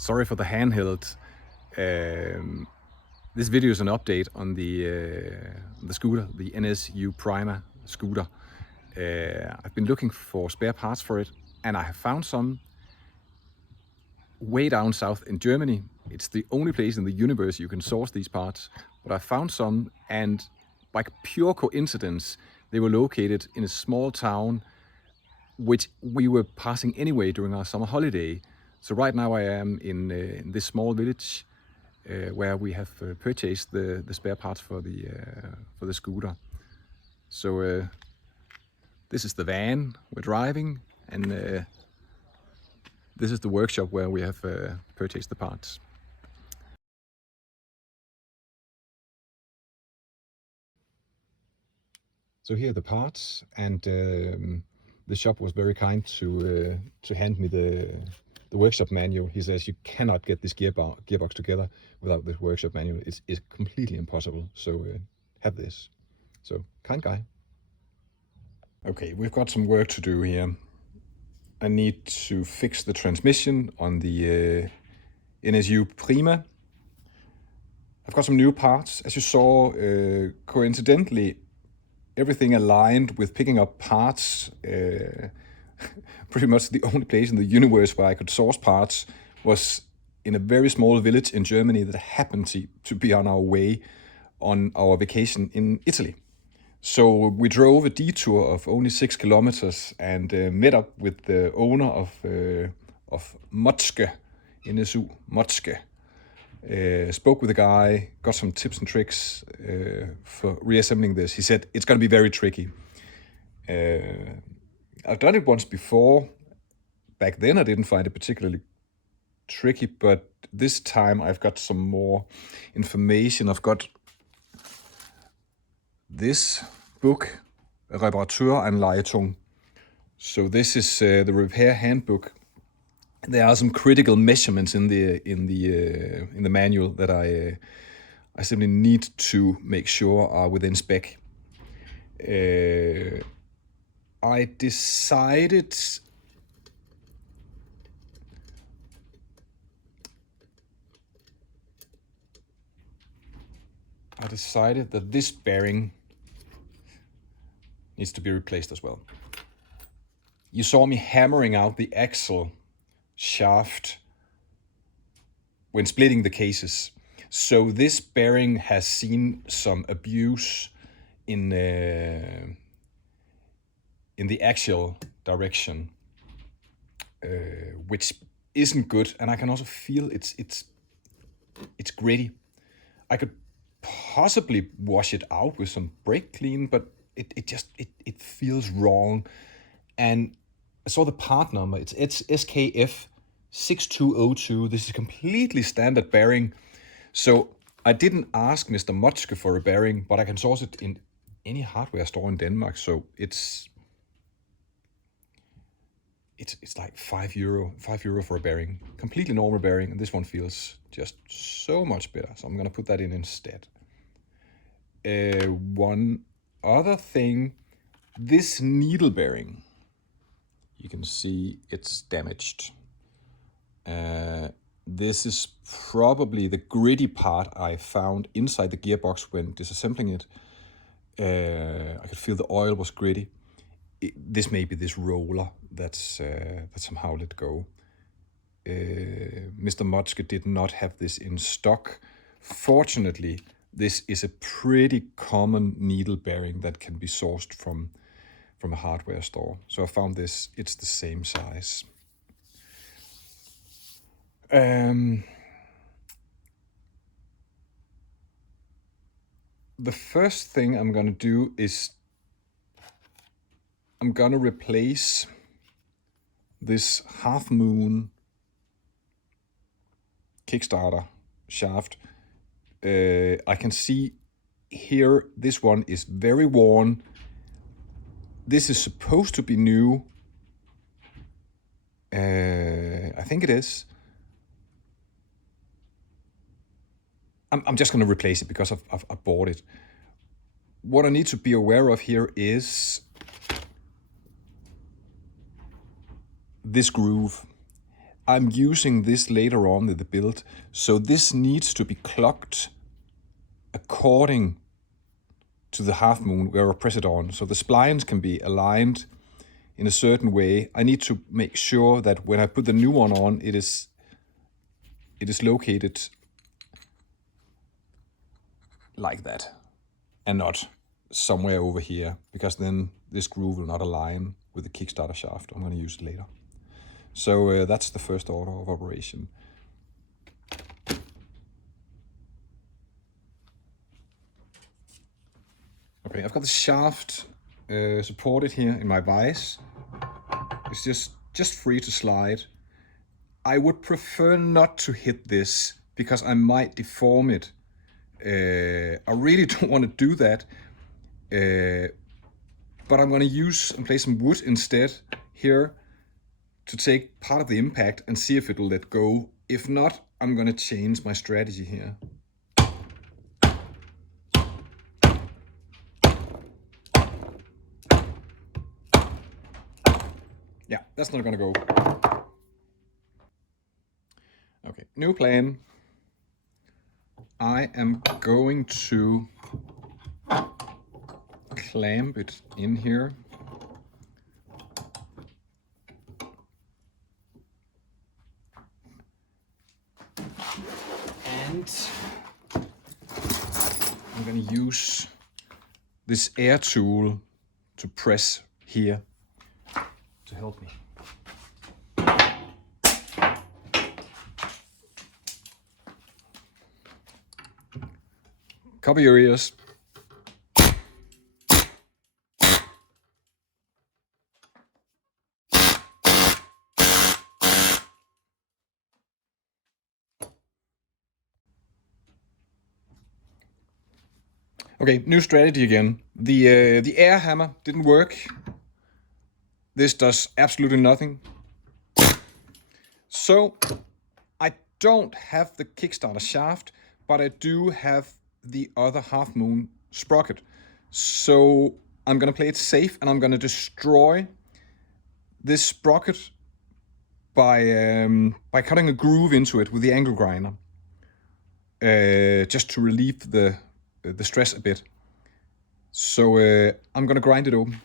Sorry for the handheld. This video is an update on the scooter, the NSU Prima scooter. I've been looking for spare parts for it, and I have found some way down south in Germany. It's the only place in the universe you can source these parts, but I found some, and by pure coincidence, they were located in a small town which we were passing anyway during our summer holiday. So right now I am in this small village where we have purchased the spare parts for the scooter. So this is the van we're driving, and this is the workshop where we have purchased the parts. So here are the parts, and the shop was very kind to hand me the workshop manual. He says you cannot get this gearbox together without this workshop manual. It's completely impossible. So have this. So kind guy. Okay, we've got some work to do here. I need to fix the transmission on the NSU Prima. I've got some new parts. As you saw, coincidentally, everything aligned with picking up parts. Pretty much the only place in the universe where I could source parts was in a very small village in Germany that happened to be on our way on our vacation in Italy. So we drove a detour of only 6 kilometers and met up with the owner of Motske, NSU Motske. Spoke with the guy, got some tips and tricks for reassembling this. He said it's going to be very tricky. I've done it once before. Back then I didn't find it particularly tricky, but this time I've got some more information. I've got this book, Reparaturanleitung. So this is the repair handbook. There are some critical measurements in the manual that I simply need to make sure are within spec. I decided that this bearing needs to be replaced as well. You saw me hammering out the axle shaft when splitting the cases. So this bearing has seen some abuse in the axial direction, which isn't good, and I can also feel it's gritty. I could possibly wash it out with some brake clean, but it feels wrong. And I saw the part number. It's SKF 6202. This is a completely standard bearing. So I didn't ask Mr. Motske for a bearing, but I can source it in any hardware store in Denmark. So it's like €5 for a bearing. Completely normal bearing, and this one feels just so much better. So I'm gonna put that in instead. One other thing, this needle bearing, you can see it's damaged. This is probably the gritty part I found inside the gearbox when disassembling it. I could feel the oil was gritty. This may be this roller that somehow let go. Mr. Motske did not have this in stock. Fortunately, this is a pretty common needle bearing that can be sourced from a hardware store. So I found this, it's the same size. The first thing I'm gonna do is I'm gonna replace this Half Moon Kickstarter shaft. I can see here this one is very worn. This is supposed to be new. I think it is. I'm just going to replace it because I bought it. What I need to be aware of here is this groove. I'm using this later on in the build, so this needs to be clocked according to the half moon where I press it on. So the splines can be aligned in a certain way. I need to make sure that when I put the new one on, it is located like that and not somewhere over here, because then this groove will not align with the Kickstarter shaft. I'm going to use it later. So that's the first order of operation. Okay, I've got the shaft supported here in my vise. It's just free to slide. I would prefer not to hit this because I might deform it. I really don't want to do that. But I'm going to use and place some wood instead here to take part of the impact and see if it'll let go. If not, I'm going to change my strategy here. Yeah, that's not going to go. Okay, new plan. I am going to clamp it in here. And I'm going to use this air tool to press here to help me. Cover your ears. Okay, new strategy again. The air hammer didn't work. This does absolutely nothing. So I don't have the Kickstarter shaft, but I do have the other half moon sprocket. So I'm gonna play it safe and I'm gonna destroy this sprocket by cutting a groove into it with the angle grinder, just to relieve the stress a bit. So I'm gonna grind it open.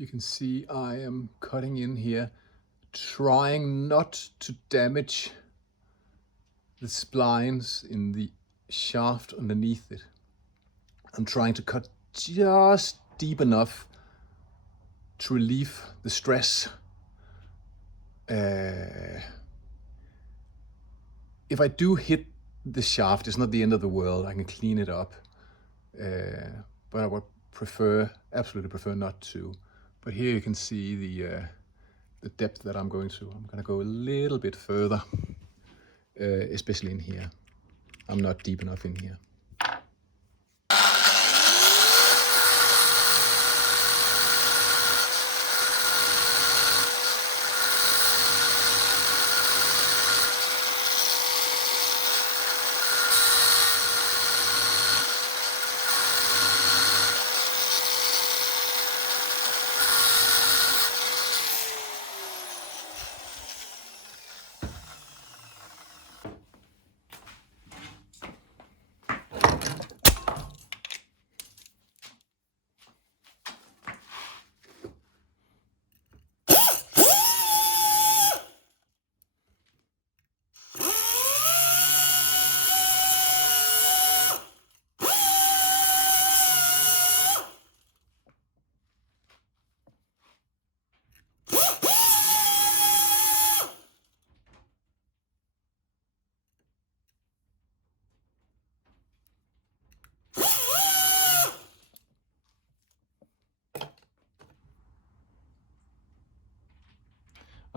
You can see I am cutting in here, trying not to damage the splines in the shaft underneath it. I'm trying to cut just deep enough to relieve the stress. If I do hit the shaft, it's not the end of the world. I can clean it up, but I would absolutely prefer not to. But here you can see the depth that I'm going to. I'm going to go a little bit further, especially in here. I'm not deep enough in here.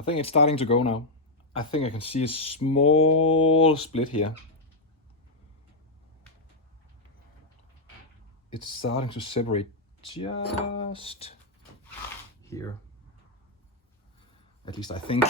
I think it's starting to go now. I think I can see a small split here. It's starting to separate just here. At least I think.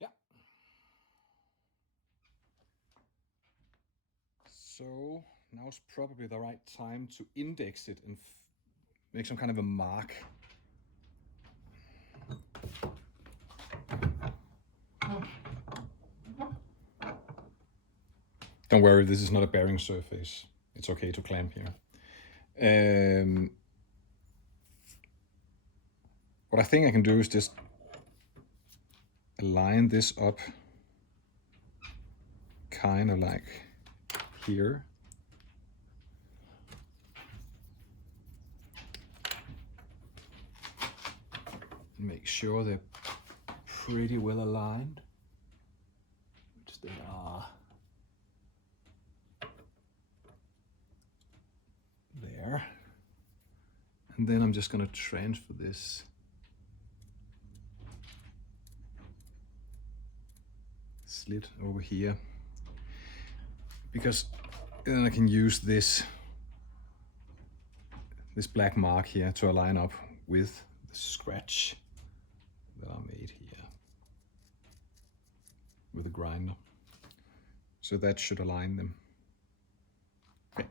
Yeah. So now's probably the right time to index it and make some kind of a mark. Don't worry, this is not a bearing surface. It's okay to clamp here. What I think I can do is just align this up kind of like here. Make sure they're pretty well aligned, which they are. There. And then I'm just going to transfer this slit over here, because then I can use this black mark here to align up with the scratch that I made here with the grinder. So that should align them. Okay.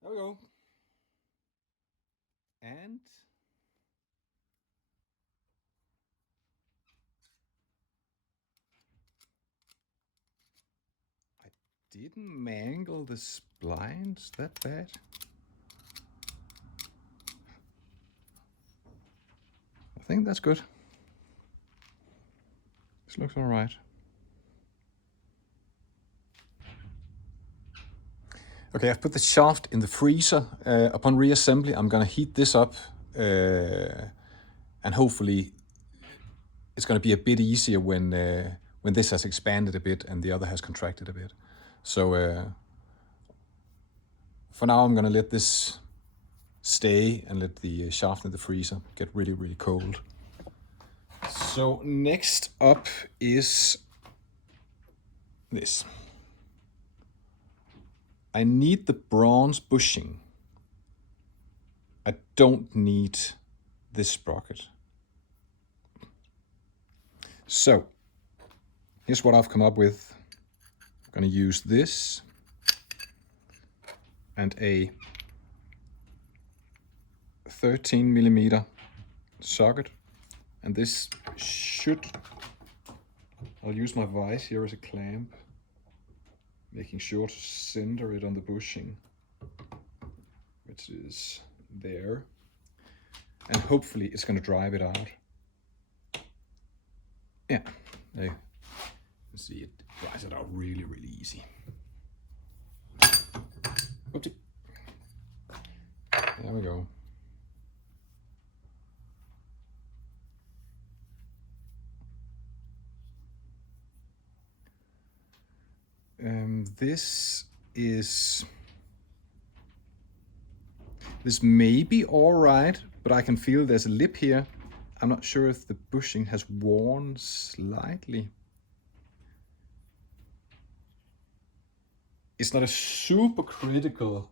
There we go. And I didn't mangle the splines that bad. I think that's good. This looks all right. Okay, I've put the shaft in the freezer. Upon reassembly, I'm gonna heat this up, and hopefully it's gonna be a bit easier when this has expanded a bit and the other has contracted a bit. So for now, I'm gonna let this stay and let the shaft in the freezer get really, really cold. So next up is this. I need the bronze bushing. I don't need this sprocket. So here's what I've come up with. I'm gonna use this and a 13mm socket. And this should, I'll use my vise here as a clamp, making sure to center it on the bushing, which is there. And hopefully it's going to drive it out. Yeah, there you see it drives it out really, really easy. Oopsie. There we go. This may be all right, but I can feel there's a lip here. I'm not sure if the bushing has worn slightly. It's not a super critical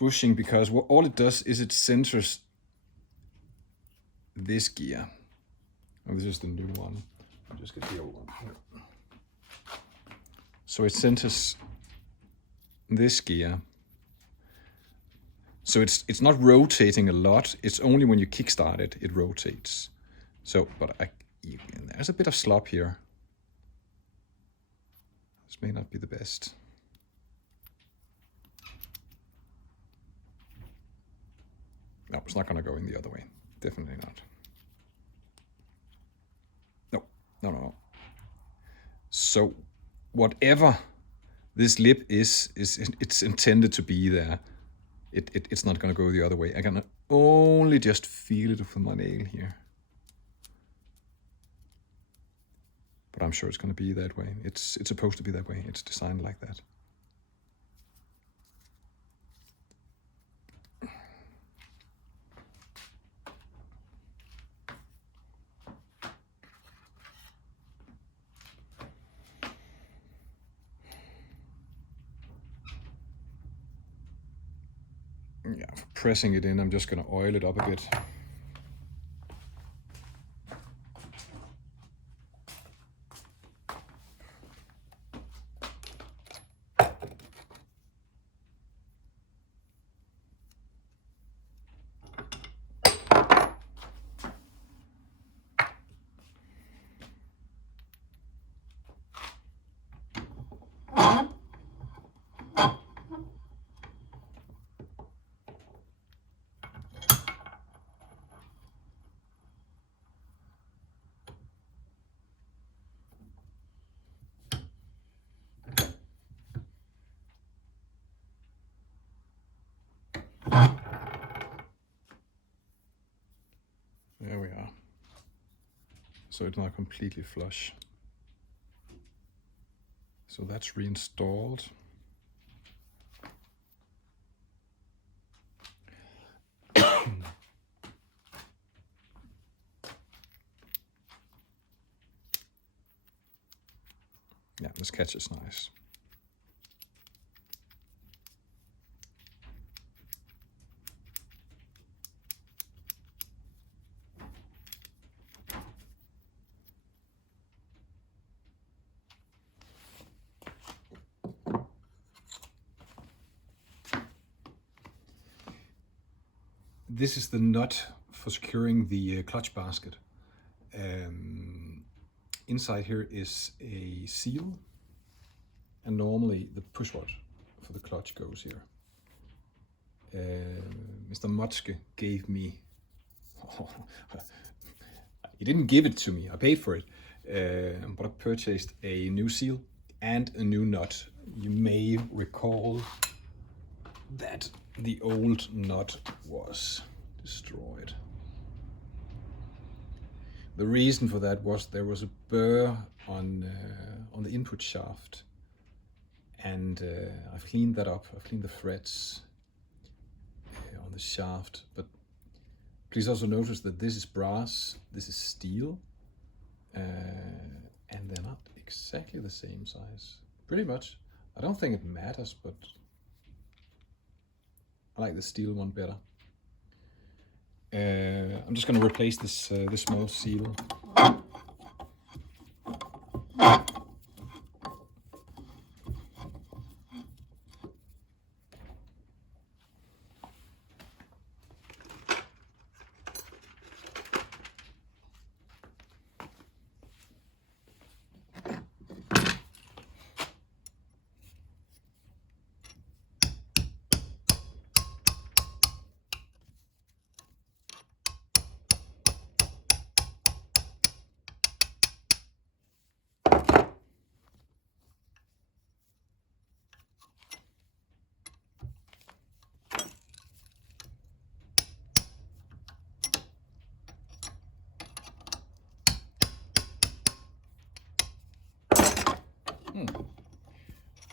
bushing because all it does is it centers this gear. Oh, this is the new one. I'll just get the old one here. So it centers this gear. So it's not rotating a lot. It's only when you kickstart it, it rotates. So, but there's a bit of slop here. This may not be the best. No, it's not going to go in the other way. Definitely not. No. So whatever this lip is it's intended to be there. It's not going to go the other way. I can only just feel it with my nail here. But I'm sure it's going to be that way. It's supposed to be that way. It's designed like that. Yeah, for pressing it in, I'm just going to oil it up a bit. There we are. So it's not completely flush. So that's reinstalled. Yeah, this catch is nice. This is the nut for securing the clutch basket. Inside here is a seal, and normally the push rod for the clutch goes here. Mr. Motske gave me, he didn't give it to me, I paid for it, but I purchased a new seal and a new nut. You may recall that the old nut was destroyed. The reason for that was there was a burr on the input shaft, and I've cleaned that up. I've cleaned the threads on the shaft, but please also notice that this is brass, this is steel, and they're not exactly the same size. Pretty much. I don't think it matters, but I like the steel one better. I'm just going to replace this small seal.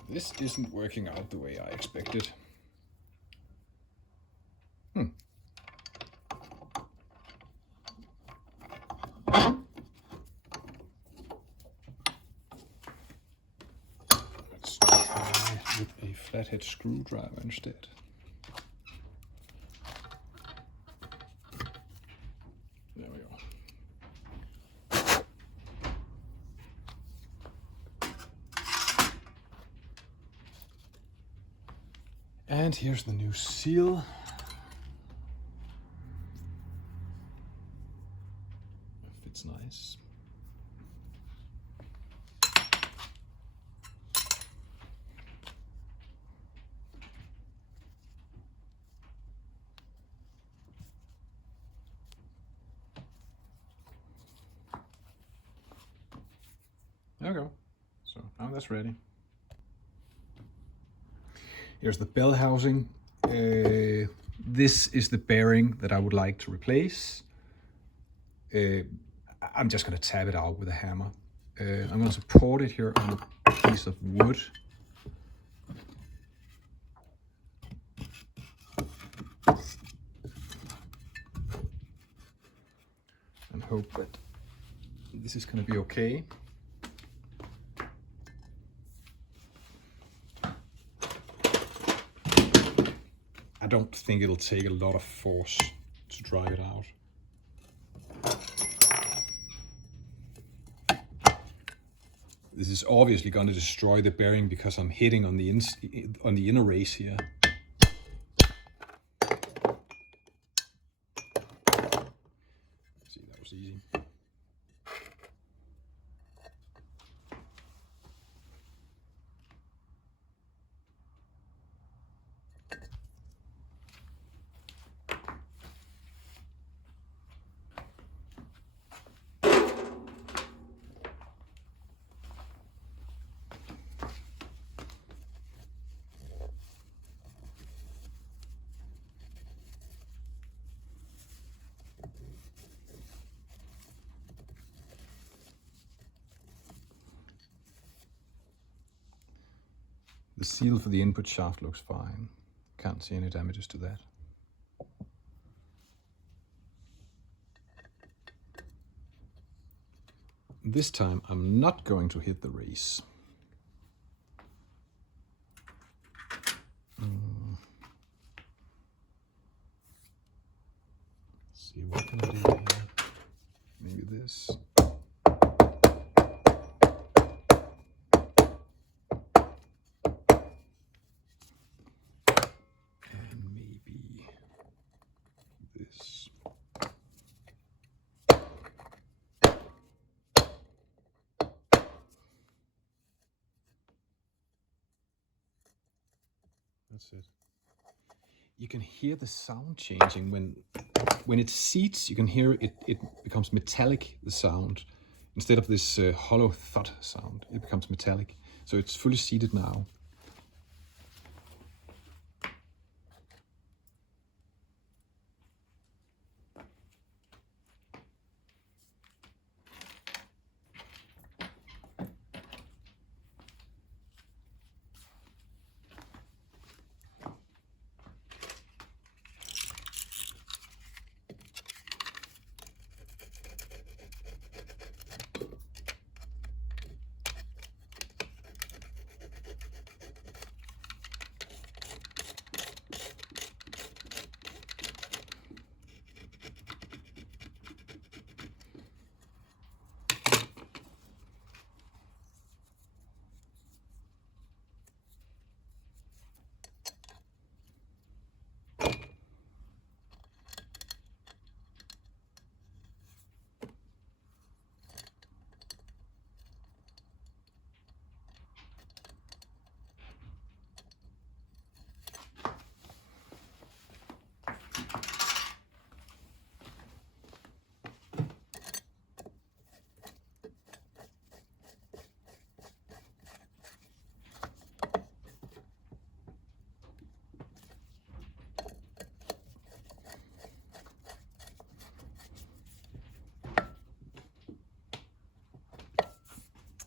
This isn't working out the way I expected. Let's try with a flathead screwdriver instead. And here's the new seal. Fits nice. There we go. So now that's ready. Here's the bell housing. This is the bearing that I would like to replace. I'm just going to tap it out with a hammer. I'm going to support it here on a piece of wood. And hope that this is going to be okay. I don't think it'll take a lot of force to drive it out. This is obviously going to destroy the bearing because I'm hitting on the inner race here. See, that was easy. The seal for the input shaft looks fine. Can't see any damages to that. This time I'm not going to hit the race. Let's see, what can I do here? Maybe this. That's it. You can hear the sound changing when it seats. You can hear it becomes metallic, the sound. Instead of this hollow thud sound, it becomes metallic. So it's fully seated now.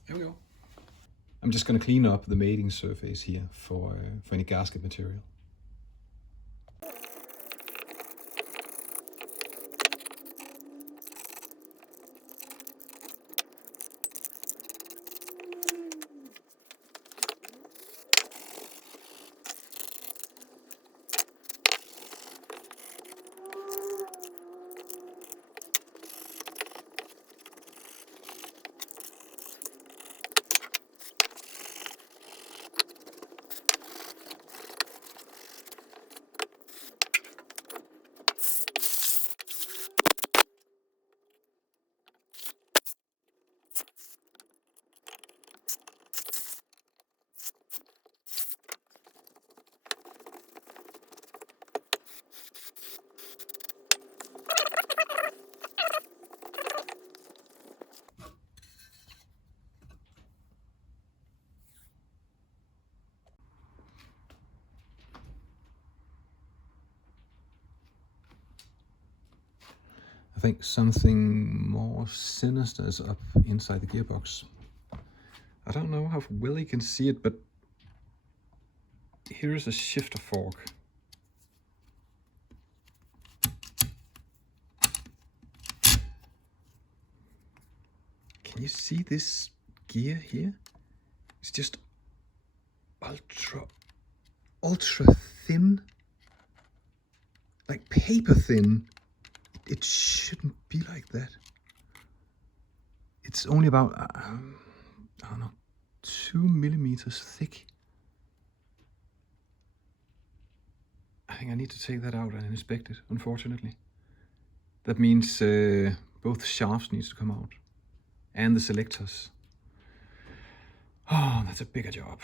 Here we go. I'm just going to clean up the mating surface here for any gasket material. I think something more sinister is up inside the gearbox. I don't know how well you can see it, but here is a shifter fork. Can you see this gear here? It's just ultra thin, like paper thin. It shouldn't be like that. It's only about, I don't know, 2 millimeters thick. I think I need to take that out and inspect it, unfortunately. That means both shafts needs to come out and the selectors. Oh, that's a bigger job.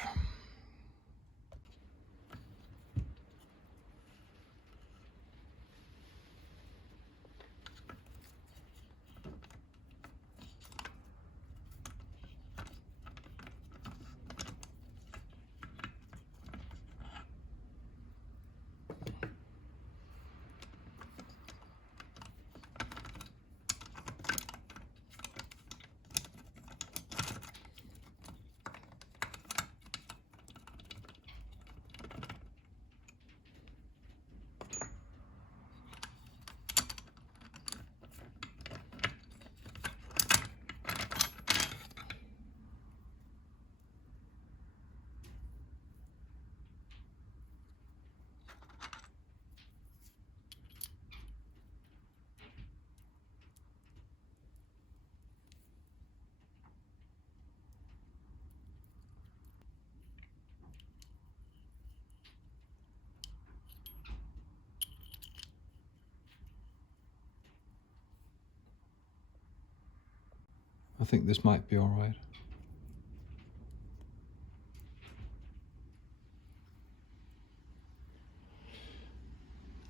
I think this might be all right.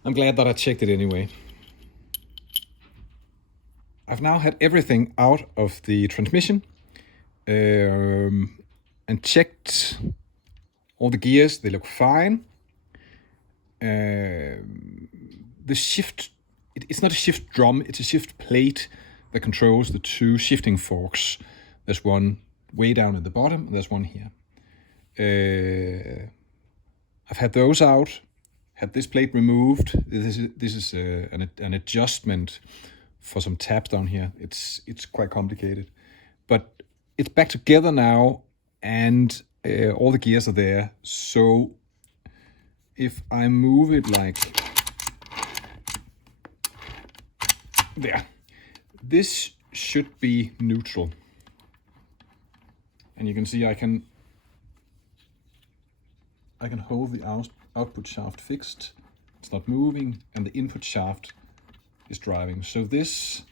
I'm glad that I checked it anyway. I've now had everything out of the transmission and checked all the gears. They look fine. The shift, it's not a shift drum, it's a shift plate that controls the two shifting forks. There's one way down at the bottom, and there's one here. I've had those out, had this plate removed. This is an adjustment for some tabs down here. It's quite complicated, but it's back together now, and all the gears are there. So if I move it like there, this should be neutral. And you can see I can hold the output shaft fixed. It's not moving, and the input shaft is driving. So this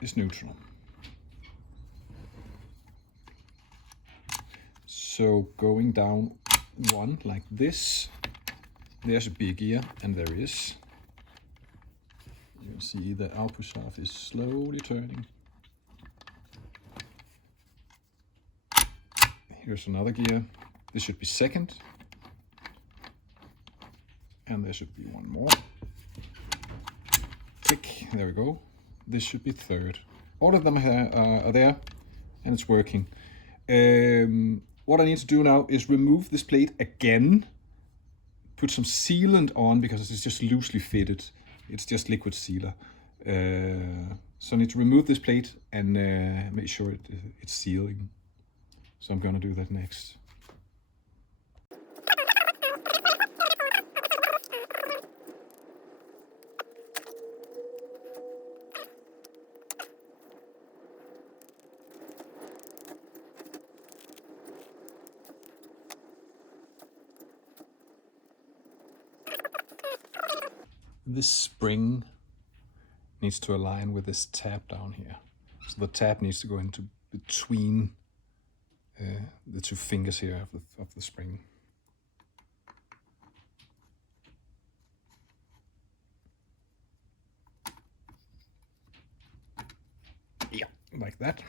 is neutral. So going down one like this, there should be a gear, and there is. You can see the output shaft is slowly turning. Here's another gear. This should be second. And there should be one more. Click, there we go. This should be third. All of them are there, and it's working. What I need to do now is remove this plate again, put some sealant on because it's just loosely fitted. It's just liquid sealer. So I need to remove this plate and make sure it's sealing. So I'm gonna do that next. This spring needs to align with this tab down here. So the tab needs to go into between the two fingers here of the spring. Yeah, like that.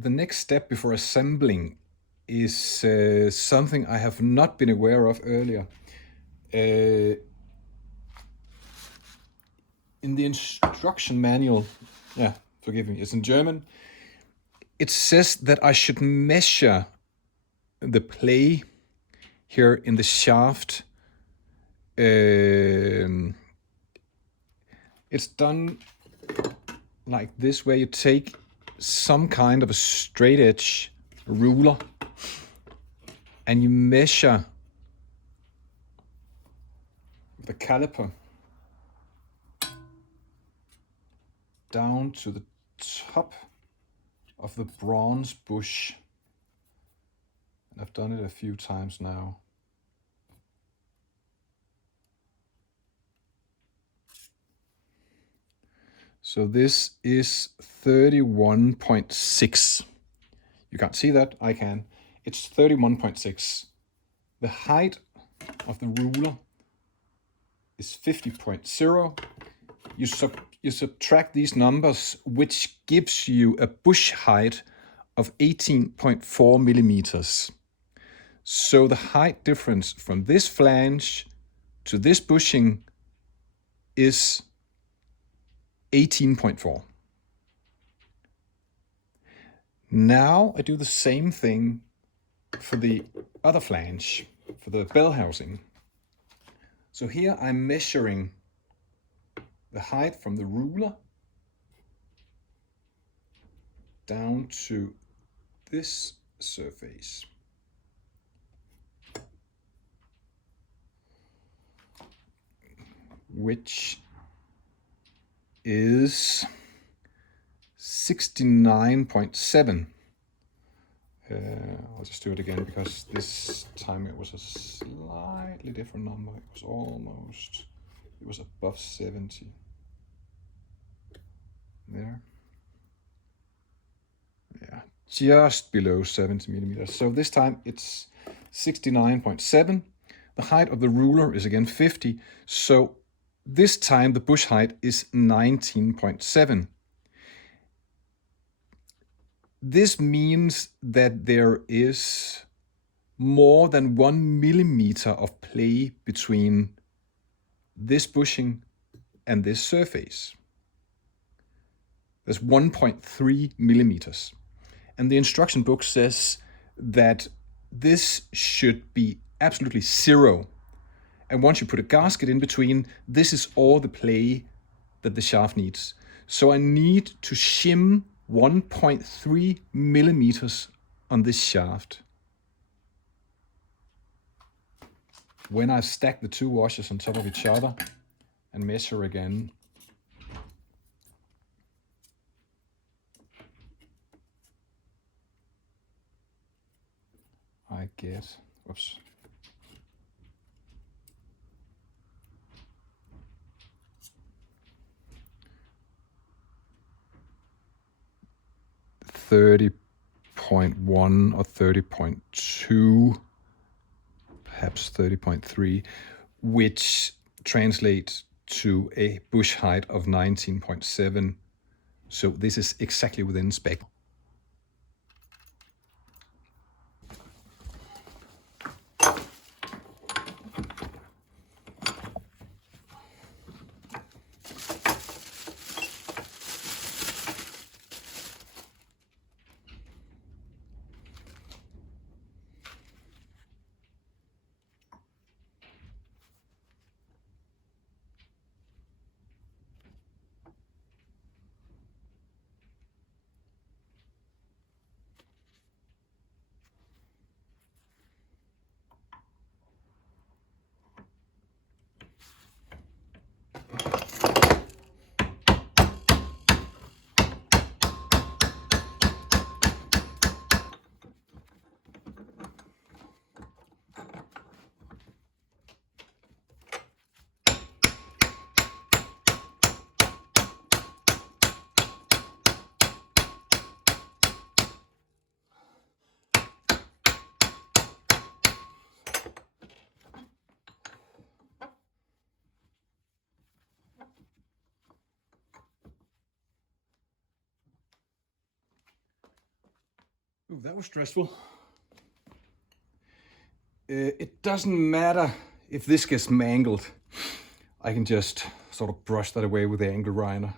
the next step before assembling is something I have not been aware of earlier. In the instruction manual, forgive me, it's in German, it says that I should measure the play here in the shaft. It's done like this, where you take some kind of a straight edge ruler and you measure the caliper down to the top of the bronze bush. And I've done it a few times now. So this is 31.6. You can't see that, I can. It's 31.6. The height of the ruler is 50.0. You subtract these numbers, which gives you a bush height of 18.4 millimeters. So the height difference from this flange to this bushing is 18.4. Now I do the same thing for the other flange, for the bell housing. So here I'm measuring the height from the ruler down to this surface. Which is 69.7. I'll just do it again, because this time it was a slightly different number. It was above 70. There. Yeah, just below 70 millimeters. So this time it's 69.7. The height of the ruler is again 50. So this time the bush height is 19.7. This means that there is more than 1 millimeter of play between this bushing and this surface. There's 1.3 millimeters. And the instruction book says that this should be absolutely zero. And once you put a gasket in between, this is all the play that the shaft needs. So I need to shim 1.3 millimeters on this shaft. When I stack the two washers on top of each other and measure again, I get, whoops, 30.1 or 30.2, perhaps 30.3, which translates to a bush height of 19.7. So this is exactly within spec. Ooh, that was stressful. It doesn't matter if this gets mangled. I can just sort of brush that away with the angle grinder.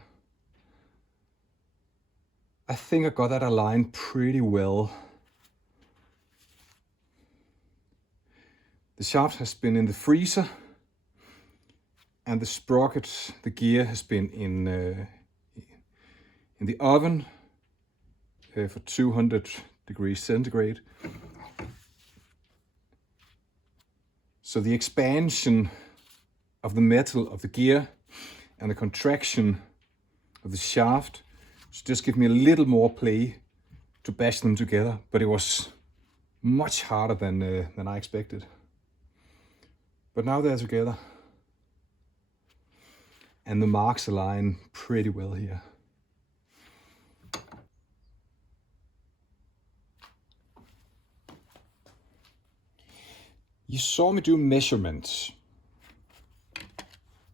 I think I got that aligned pretty well. The shaft has been in the freezer, and the sprocket, the gear, has been in the oven for 200 degrees centigrade. So the expansion of the metal of the gear and the contraction of the shaft should just give me a little more play to bash them together, but it was much harder than I expected. But now they're together, and the marks align pretty well here. You saw me do measurements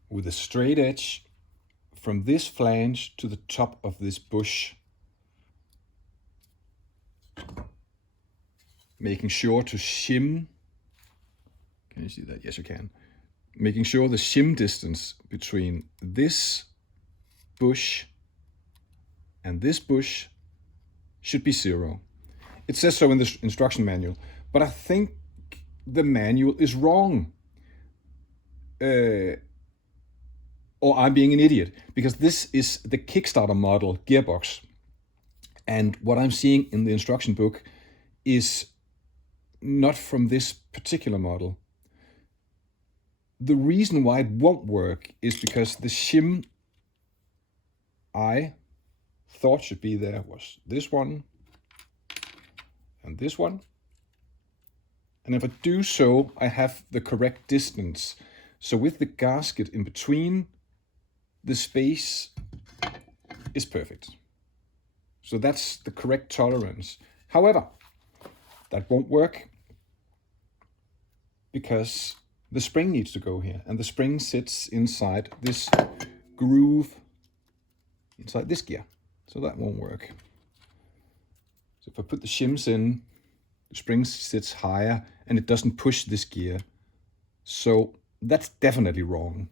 with a straight edge from this flange to the top of this bush, making sure to shim. Can you see that? Yes, you can. Making sure the shim distance between this bush and this bush should be 0. It says so in the instruction manual, but I think the manual is wrong. Or I'm being an idiot, because this is the Kickstarter model gearbox. And what I'm seeing in the instruction book is not from this particular model. The reason why it won't work is because the shim I thought should be there was this one and this one. And if I do so, I have the correct distance. So with the gasket in between, the space is perfect. So that's the correct tolerance. However, that won't work because the spring needs to go here, and the spring sits inside this groove, inside this gear. So that won't work. So if I put the shims in, the spring sits higher and it doesn't push this gear. So that's definitely wrong.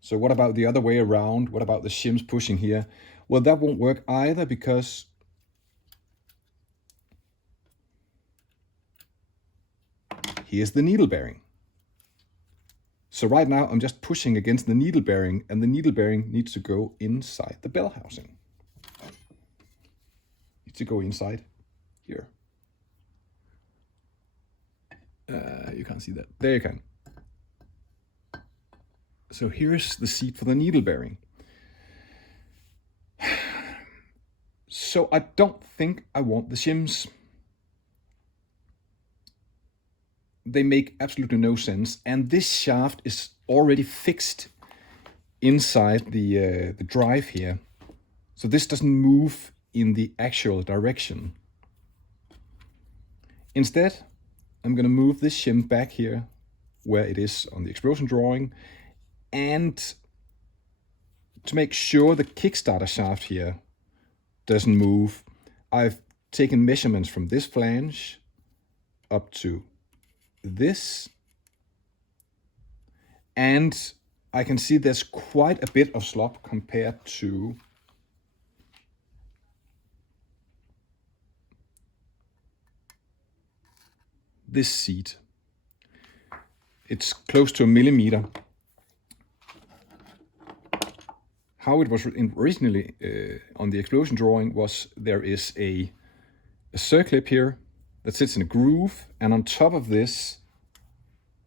So what about the other way around? What about the shims pushing here? Well, that won't work either, because here's the needle bearing. So right now I'm just pushing against the needle bearing, and the needle bearing needs to go inside the bell housing. Needs to go inside here. You can't see that. There you can. So here's the seat for the needle bearing. So I don't think I want the shims. They make absolutely no sense. And this shaft is already fixed inside the drive here. So this doesn't move in the actual direction. Instead, I'm going to move this shim back here where it is on the explosion drawing. And to make sure the Kickstarter shaft here doesn't move, I've taken measurements from this flange up to this. And I can see there's quite a bit of slop compared to this seat. It's close to 1 millimeter. How it was originally on the explosion drawing was there is a circlip here that sits in a groove, and on top of this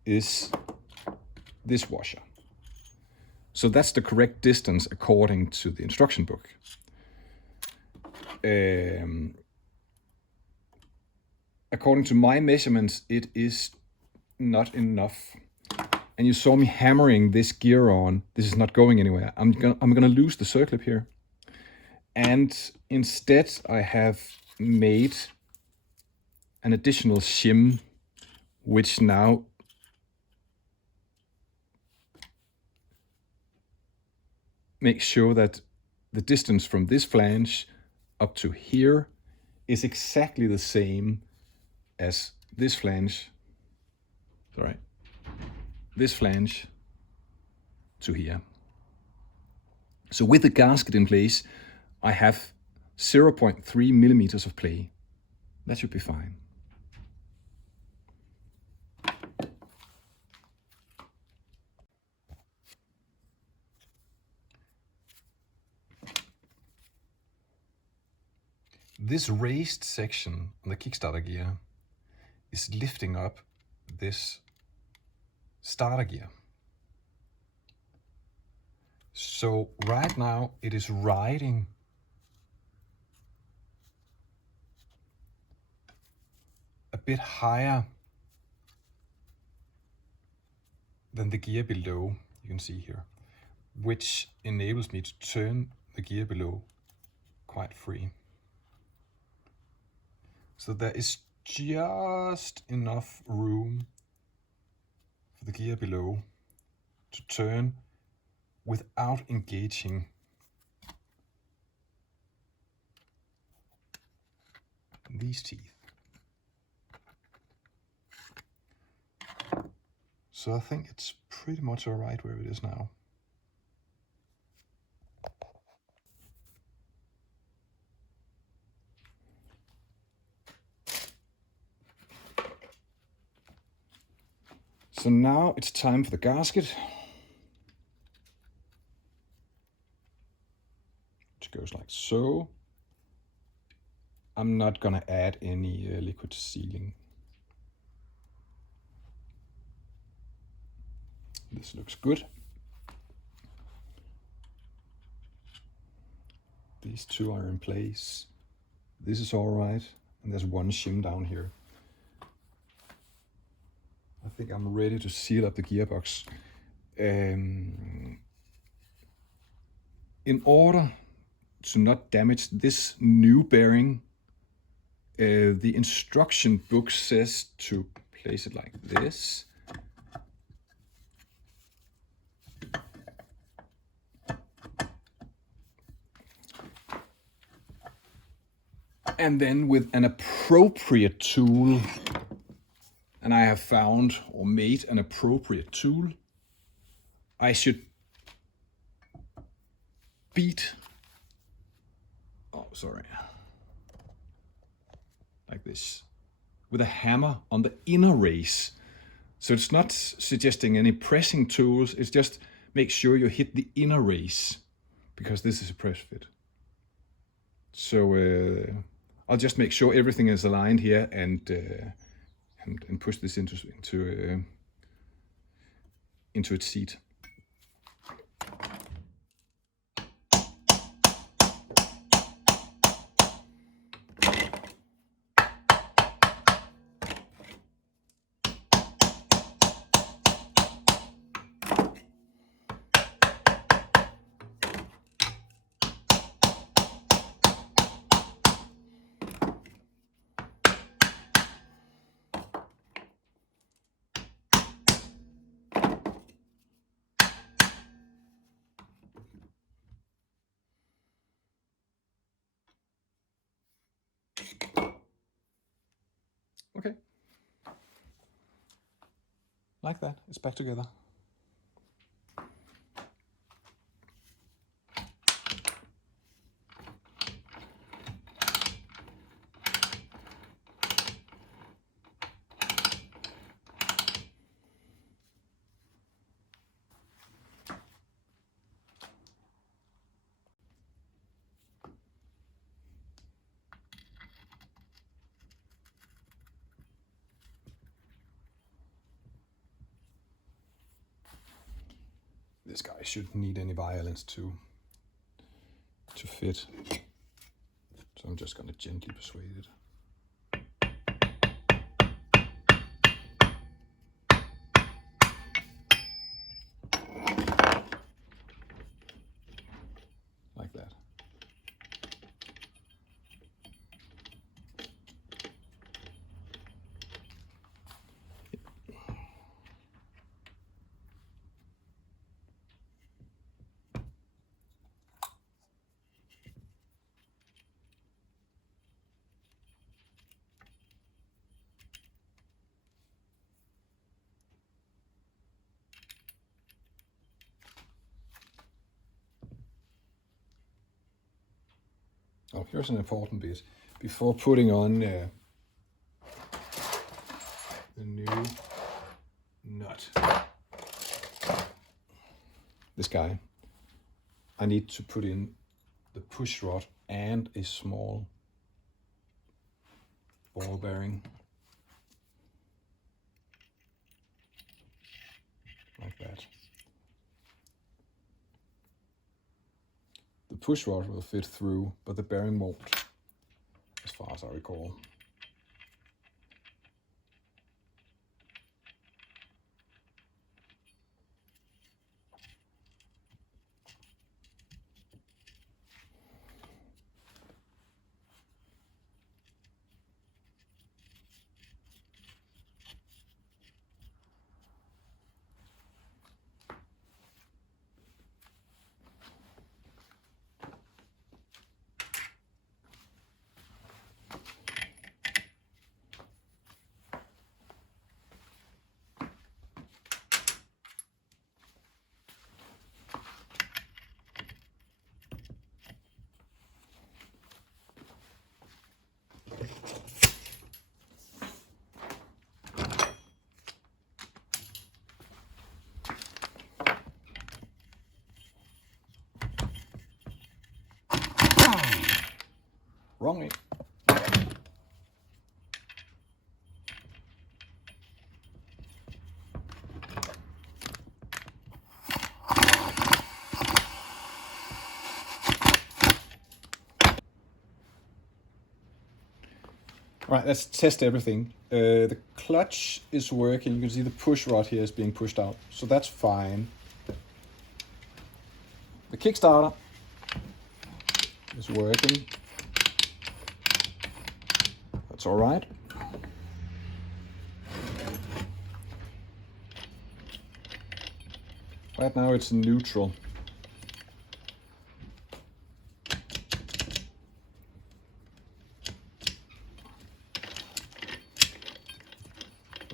is this washer. So that's the correct distance according to the instruction book. According to my measurements, it is not enough. And you saw me hammering this gear on. This is not going anywhere. I'm gonna lose the circlip here. And instead I have made an additional shim, which now makes sure that the distance from this flange up to here is exactly the same as this flange, this flange to here. So with the gasket in place, I have 0.3 millimeters of play. That should be fine. This raised section on the kickstarter gear is lifting up this starter gear. So right now it is riding a bit higher than the gear below, you can see here, which enables me to turn the gear below quite free. So there is just enough room for the gear below to turn without engaging these teeth. So I think it's pretty much all right where it is now. So now it's time for the gasket, which goes like so. I'm not gonna add any liquid sealing. This looks good. These two are in place. This is all right. And there's one shim down here. I think I'm ready to seal up the gearbox. In order to not damage this new bearing, the instruction book says to place it like this. And then with an appropriate tool, and I have found or made an appropriate tool, I should beat, like this, with a hammer on the inner race. So it's not suggesting any pressing tools, it's just make sure you hit the inner race, because this is a press fit. So I'll just make sure everything is aligned here and push this into its seat. Okay. Like that, it's back together. This guy shouldn't need any violence to fit. So I'm just gonna gently persuade it. Like that. Oh, here's an important bit. Before putting on the new nut, this guy, I need to put in the push rod and a small ball bearing, like that. The push rod will fit through, but the bearing won't, as far as I recall. Wrong way. Right, let's test everything. The clutch is working. You can see the push rod here is being pushed out, so that's fine. The Kickstarter is working. That's all right. Right now it's in neutral.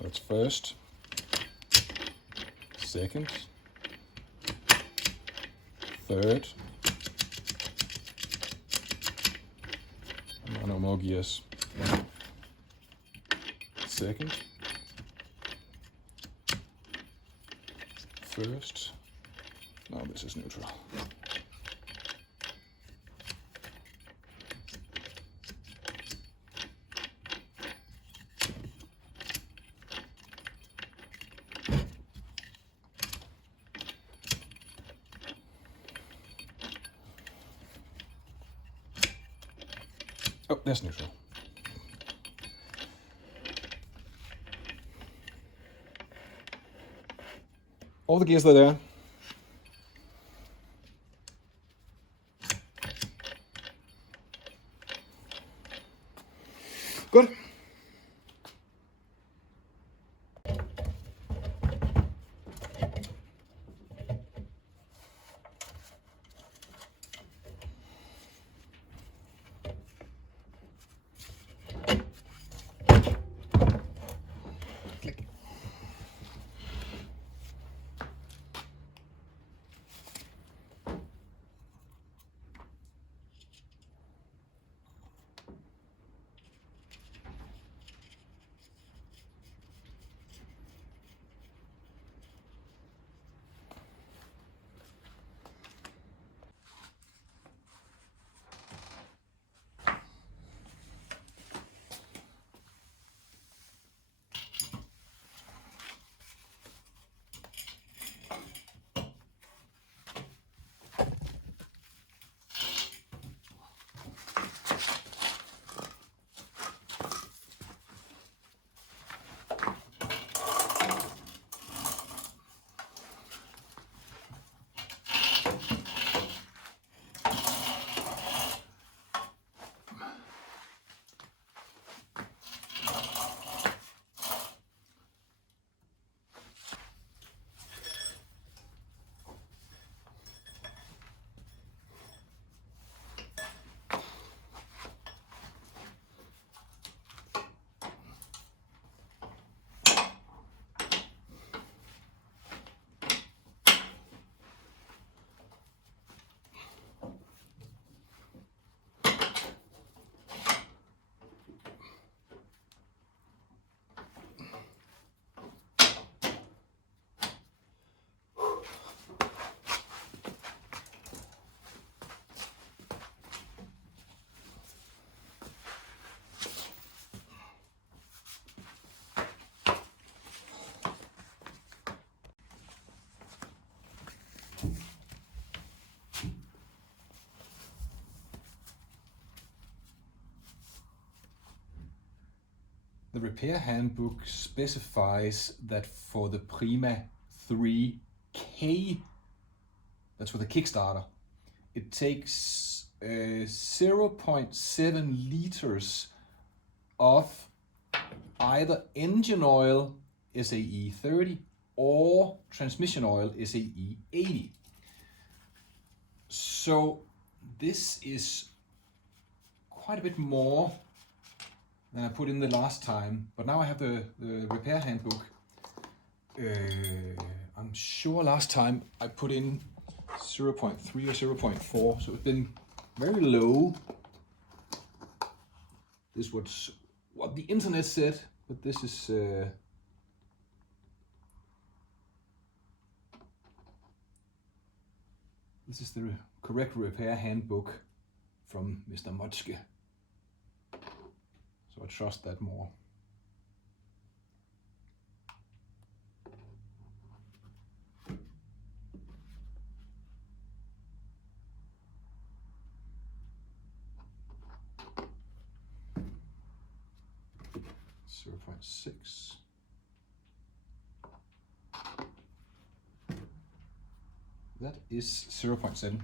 That's first, second, third. No more gears. Second, first. No, this is neutral. Oh, that's neutral. All the gears are there. Good. Click. The repair handbook specifies that for the Prima 3K, that's for the Kickstarter, it takes 0.7 liters of either engine oil SAE 30 or transmission oil SAE 80. So this is quite a bit more than I put in the last time, but now I have the repair handbook. I'm sure last time I put in 0.3 or 0.4, so it's been very low. This was what the internet said, but this is the correct repair handbook from Mr. Motschke. So I trust that more. .6. That is 0.7.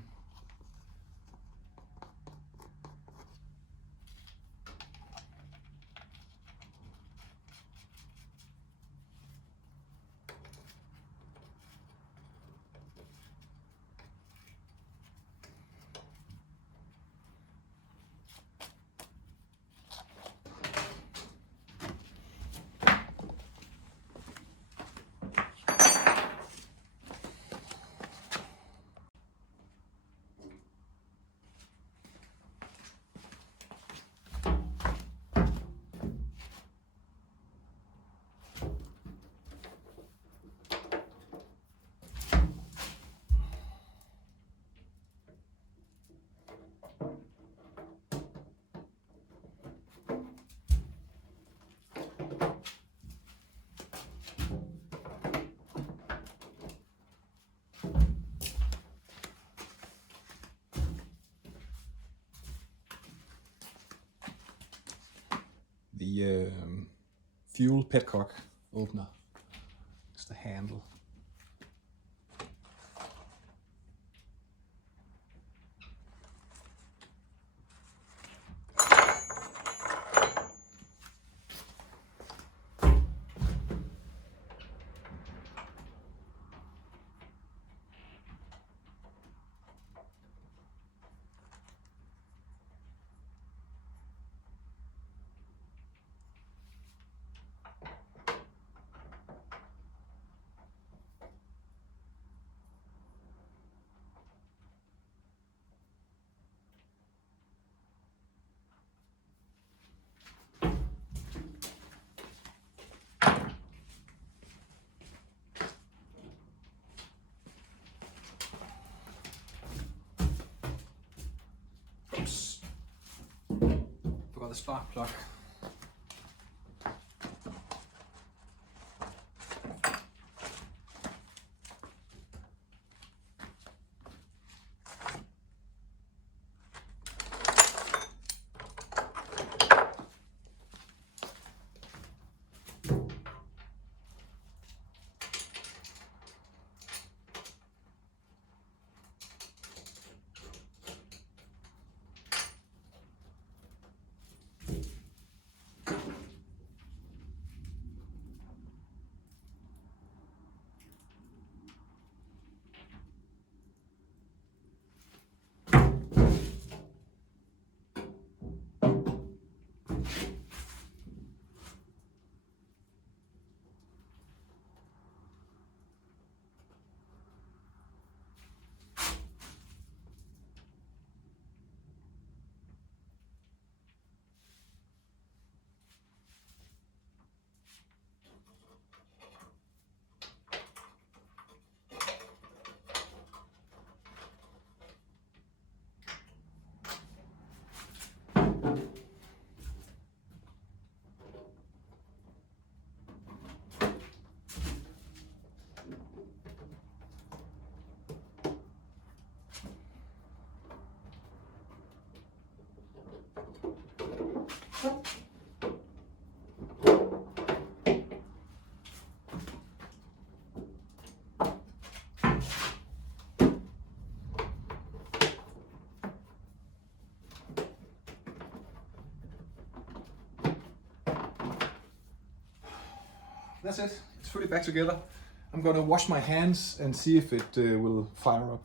The fuel petcock opener. It's the handle. Oops. Forgot the spark plug. that's it. Let's put it back together. I'm gonna wash my hands and see if it will fire up.